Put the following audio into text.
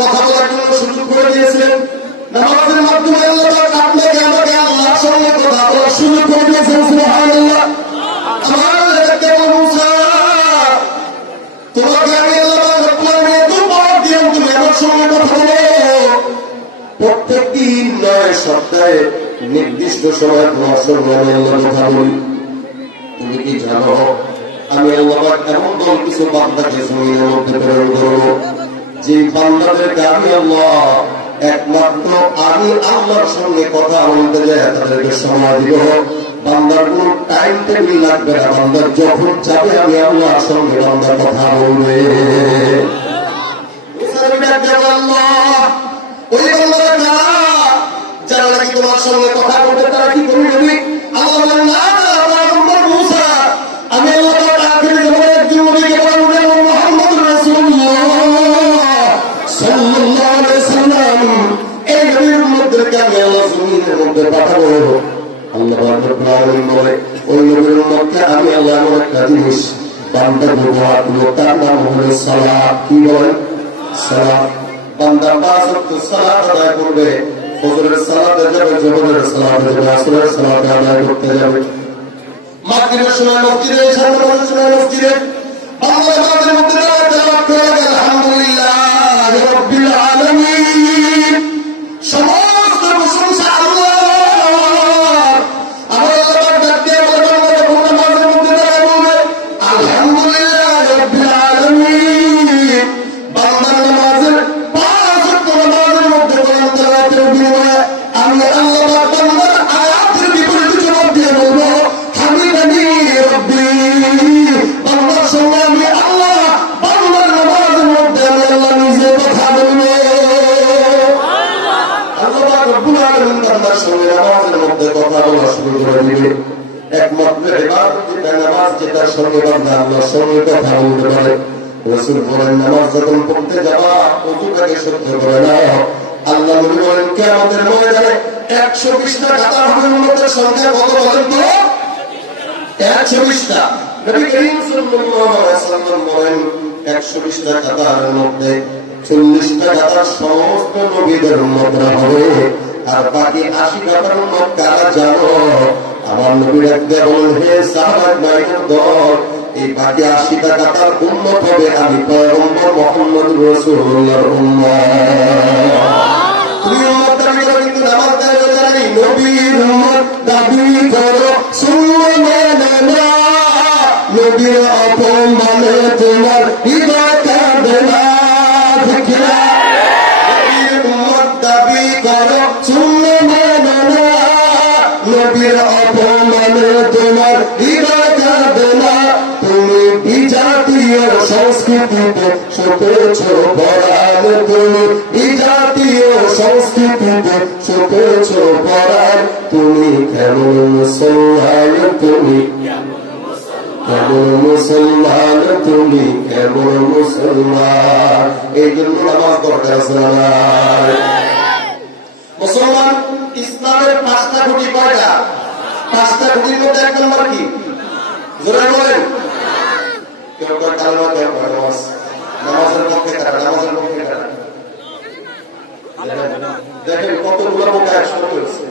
কথা বলার জন্য সুযোগ করে দিয়েছেন। নামাজের মাধ্যমে আল্লাহ আপনাকে আমাকে আল্লাহর সঙ্গে কথা বলার সুযোগ করে দিয়েছেন। সুবহানাল্লাহ। আমার কেমন মুসা, তোমাকে আমি আল্লাহ দিলাম, তুমি আমার সঙ্গে কথা বলো। প্রত্যেক দিন নয়, সপ্তাহে নির্দিষ্ট সময় তোমার সঙ্গে আমি আল্লাহ কথা বলি। তুমি কি জানো আমি আল্লাহ এমন দল কিছু বান্দাকে জমিনের মধ্যে প্রেরণ করবো, যে বান্দাদেরকে আমি আল্লাহ একমাত্র আমি আল্লাহর সঙ্গে কথা বলতে যায় তাদেরকে সময় দিব। বান্দার কোন টাইম টেবিল লাগবে না, বান্দার যখন যাবে আমি আল্লাহর সঙ্গে বান্দার কথা বলবে। ওই বান্দারা না যারা নাকি তোমার সঙ্গে কথা বলতে, তারা কি করবে? আল্লাহ বলেন না, আমি আল্লাহ আখির জামানের একজন নবীকে বলবেন মুহাম্মদুর রাসূলুল্লাহ সাল্লাল্লাহু আলাইহি ওয়াসাল্লাম, এই নবীর উম্মতদেরকে আমি আল্লাহ জমিনের মধ্যে পাঠাবো। আল্লাহ রাব্বুল আলামিন বলে ওই নবীর উম্মতকে আমি আল্লাহ এমন একটা জিনিস বান্দা ব্যবহার করবো, তার নাম হলো সালাত। কি বলেন? সালাত। বান্দা 5 ওয়াক্ত সালাত আদায় করবে। ফজরের সালাতে যাবে, জোহরের সালাতে যাবে, আসরের সালাতে আদায় করতে যাবে, মাগরিবের সময় মসজিদে, ইশার নামাজের সময় মসজিদে, আল্লাহ তাআলার মধ্যে তেলাওয়াত করে আলহামদুলিল্লাহি রাব্বিল আলামিন। সমস্ত প্রশংসা আল্লাহর। আমার আল্লাহ ডাকতে বলবে নামাজের মধ্যে দাঁড়ায় বলবে আলহামদুলিল্লাহি রাব্বিল আলামিন। বান্দা নামাজের 5 ওয়াক্ত নামাজের মধ্যে কোরআন তেলাওয়াতের বিনিময়ে আমি আল্লাহ বান্দার আয়াতের বিপরীতে জবাব দিয়ে বলবো হামিদানি রাব্বি। বান্দার সঙ্গে আমি আল্লাহ বান্দার নামাজের মধ্যে আমি আল্লাহ নিজে কথা বলবো। আল্লাহ রাব্বুল আলামিন বান্দার সঙ্গে নামাজের মধ্যে কথা বলা শুরু করে দিবে। একমাত্র ইবাদত যেটা নামাজ, যেটার সঙ্গে বান্দা আল্লাহর সঙ্গে কথা বলতে পারে। রাসূল বলেন নামাজ যখন পড়তে যাবা ওযুটাকে শুদ্ধ করে নাও। আল্লাহ নবী বলেন কিয়ামতের ময়দানে 120টা কাতার হবে। উম্মতের সংখ্যা কত বলেন তো? 120টা। নবী করিম সাল্লাল্লাহু আলাইহি ওয়াসাল্লাম বলেন 120টা কাতারের মধ্যে 40টা কাতার সমস্ত নবীদের উম্মতরা হবে, আর বাকি 80 কাতার উম্মত কারা জানো? আমার নবী একবার বলেন হে সাহাবায়ে দল, এই বাকি 80টা কাতার উম্মত হবে আমি পয়গম্বর মুহাম্মদুর রাসূলুল্লাহর উম্মত। তুমি উম্মত দাবি করো কিন্তু নামাজ দাবি জানি নবীর উম্মত দাবি করো সুন্নাহ না, নবীর অপমানে তোমার হৃদয় কাঁদে না। নবীর উম্মত দাবি করো সুন্নাহ না, নবীর অপমানে তোমার হৃদয় কাঁদে না। তুমি বিজাতীয় সংস্কৃতিতে ছুটেছ পরাণ, তুমি বিজাতীয় সংস্কৃতিতে ছুটেছ পরাণ। তুমি কেমন মুসলমান, তুমি কেমন মুসলমান, তুমি কেমন মুসলমান। এই জন্য নামাজ দরকার আছে না? মুসলমান ইসলামের 5টা খুঁটি কয়টা? 5টা খুঁটির মধ্যে 1 নম্বর কি? জোরে বলেন। কেউ কয় কালেমা, কেউ কয় নামাজ। নামাজের পক্ষে কারা? নামাজের পক্ষে কারা? দেখেন কতগুলো বোকা একসাথে হয়েছে।